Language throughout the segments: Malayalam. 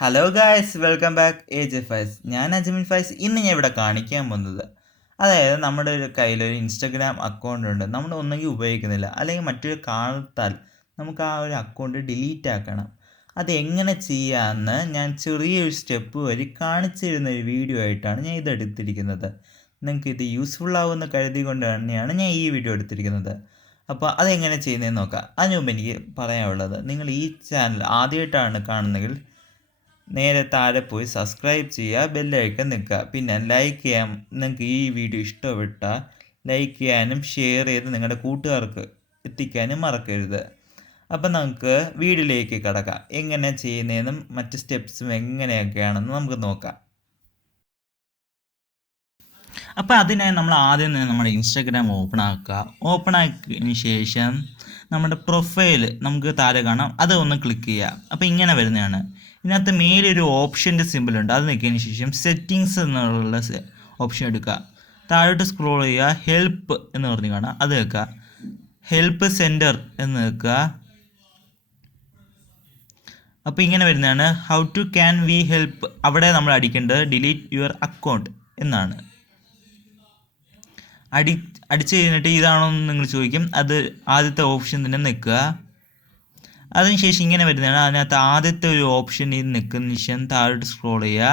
Hello guys, welcome back AJ Faiz. ഞാൻ അജ്മിൻ ഫൈസ്. ഇന്ന് ഞാൻ ഇവിടെ കാണിക്കാൻ പോകുന്നത്, അതായത് നമ്മുടെ ഒരു കയ്യിലൊരു ഇൻസ്റ്റഗ്രാം അക്കൗണ്ട് ഉണ്ട്. നമ്മൾ ഒന്നെങ്കിൽ ഉപയോഗിക്കുന്നില്ല, അല്ലെങ്കിൽ മറ്റൊരു കാരണത്താൽ നമുക്ക് ആ ഒരു അക്കൗണ്ട് ഡിലീറ്റ് ആക്കണം. അത് എങ്ങനെ ചെയ്യാമെന്ന് ഞാൻ ചെറിയൊരു സ്റ്റെപ്പ് വഴി കാണിച്ചു തരുന്ന ഒരു വീഡിയോ ആയിട്ടാണ് ഞാൻ ഇതെടുത്തിരിക്കുന്നത്. നിങ്ങൾക്ക് ഇത് യൂസ്ഫുൾ ആവുമെന്ന് കരുതി കൊണ്ട് തന്നെയാണ് ഞാൻ ഈ വീഡിയോ എടുത്തിരിക്കുന്നത്. അപ്പോൾ അതെങ്ങനെ ചെയ്യുന്നതെന്ന് നോക്കാം. അതിന് മുമ്പ് എനിക്ക് പറയാനുള്ളത്, നിങ്ങൾ ഈ ചാനൽ ആദ്യമായിട്ടാണ് കാണുന്നതെങ്കിൽ നേരെ താഴെ പോയി സബ്സ്ക്രൈബ് ചെയ്യുക, ബെല്ലൈക്കൺ നിൽക്കുക. പിന്നെ ലൈക്ക് ചെയ്യാൻ, നിങ്ങൾക്ക് ഈ വീഡിയോ ഇഷ്ടപ്പെട്ടാൽ ലൈക്ക് ചെയ്യാനും ഷെയർ ചെയ്ത് നിങ്ങളുടെ കൂട്ടുകാർക്ക് എത്തിക്കാനും മറക്കരുത്. അപ്പം നമുക്ക് വീഡിയോയിലേക്ക് കിടക്കാം. എങ്ങനെ ചെയ്യുന്നതെന്നും മറ്റ് സ്റ്റെപ്സും എങ്ങനെയൊക്കെയാണെന്ന് നമുക്ക് നോക്കാം. അപ്പോൾ അതിനായി നമ്മൾ ആദ്യം തന്നെ നമ്മുടെ ഇൻസ്റ്റാഗ്രാം ഓപ്പൺ ആക്കുക. ഓപ്പൺ ആക്കിയതിന് ശേഷം നമ്മുടെ പ്രൊഫൈൽ നമുക്ക് താഴെ കാണാം, അത് ഒന്ന് ക്ലിക്ക് ചെയ്യുക. അപ്പോൾ ഇങ്ങനെ വരുന്നതാണ്. ഇതിനകത്ത് മേലെ ഒരു ഓപ്ഷൻ്റെ സിമ്പിൾ ഉണ്ട്, അത് നിൽക്കിയതിന് ശേഷം സെറ്റിങ്സ് എന്നുള്ള ഓപ്ഷൻ എടുക്കുക. താഴോട്ട് സ്ക്രോൾ ചെയ്യുക, ഹെൽപ്പ് എന്ന് പറഞ്ഞ് കാണാം, അത് വെക്കുക. ഹെൽപ്പ് സെൻറ്റർ എന്ന് വെക്കുക. അപ്പോൾ ഇങ്ങനെ വരുന്നതാണ്. How to can we help, അവിടെ നമ്മൾ അടിക്കേണ്ടത് ഡിലീറ്റ് യുവർ അക്കൗണ്ട് എന്നാണ്. അടിച്ചു കഴിഞ്ഞിട്ട് ഇതാണോ എന്ന് നിങ്ങൾ ചോദിക്കും. അത് ആദ്യത്തെ ഓപ്ഷൻ തന്നെ നിൽക്കുക. അതിനുശേഷം ഇങ്ങനെ വരുന്നതാണ്. അതിനകത്ത് ആദ്യത്തെ ഒരു ഓപ്ഷൻ ഇത് നിൽക്കുന്ന ശേഷം താഴോട്ട് സ്ക്രോൾ ചെയ്യുക.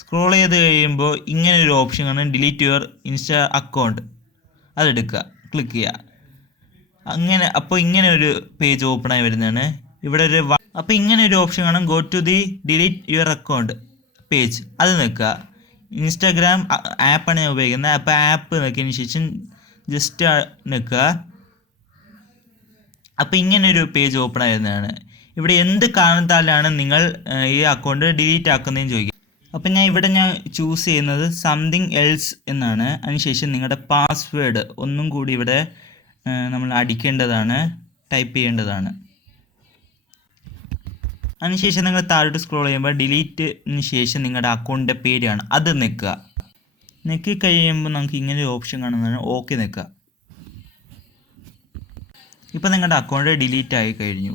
സ്ക്രോൾ ചെയ്ത് കഴിയുമ്പോൾ ഇങ്ങനെ ഒരു ഓപ്ഷൻ കാണും, ഡിലീറ്റ് യുവർ ഇൻസ്റ്റാ അക്കൗണ്ട്, അതെടുക്കുക, ക്ലിക്ക് ചെയ്യുക. അങ്ങനെ അപ്പോൾ ഇങ്ങനെ ഒരു പേജ് ഓപ്പണായി വരുന്നതാണ്. ഇവിടെ ഒരു അപ്പോൾ ഇങ്ങനെ ഒരു ഓപ്ഷൻ കാണും, go to the delete your account page, അത് നിൽക്കുക. ഇൻസ്റ്റാഗ്രാം ആപ്പാണ് ഞാൻ ഉപയോഗിക്കുന്നത്. അപ്പോൾ ആപ്പ് നോക്കിയതിന് ശേഷം ജസ്റ്റ് നിൽക്കുക. അപ്പോൾ ഇങ്ങനൊരു പേജ് ഓപ്പൺ ആയിരുന്നതാണ്. ഇവിടെ എന്ത് കാരണത്താലാണ് നിങ്ങൾ ഈ അക്കൗണ്ട് ഡിലീറ്റ് ആക്കുന്നതെന്ന് ചോദിക്കുക. അപ്പം ഞാൻ ചൂസ് ചെയ്യുന്നത് സംതിങ് എൽസ് എന്നാണ്. അതിനുശേഷം നിങ്ങളുടെ പാസ്വേഡ് ഒന്നും കൂടി ഇവിടെ നമ്മൾ അടിക്കേണ്ടതാണ്, ടൈപ്പ് ചെയ്യേണ്ടതാണ്. അതിനുശേഷം നിങ്ങൾ താഴോട്ട് സ്ക്രോൾ ചെയ്യുമ്പോൾ ഡിലീറ്റിന് ശേഷം നിങ്ങളുടെ അക്കൗണ്ടിൻ്റെ പേരാണ്, അത് നിൽക്കുക. നിൽക്കി കഴിയുമ്പോൾ നമുക്ക് ഇങ്ങനെ ഒരു ഓപ്ഷൻ കാണുന്നതാണ്, ഓക്കെ നിൽക്കുക. ഇപ്പോൾ നിങ്ങളുടെ അക്കൗണ്ട് ഡിലീറ്റ് ആയി കഴിഞ്ഞു.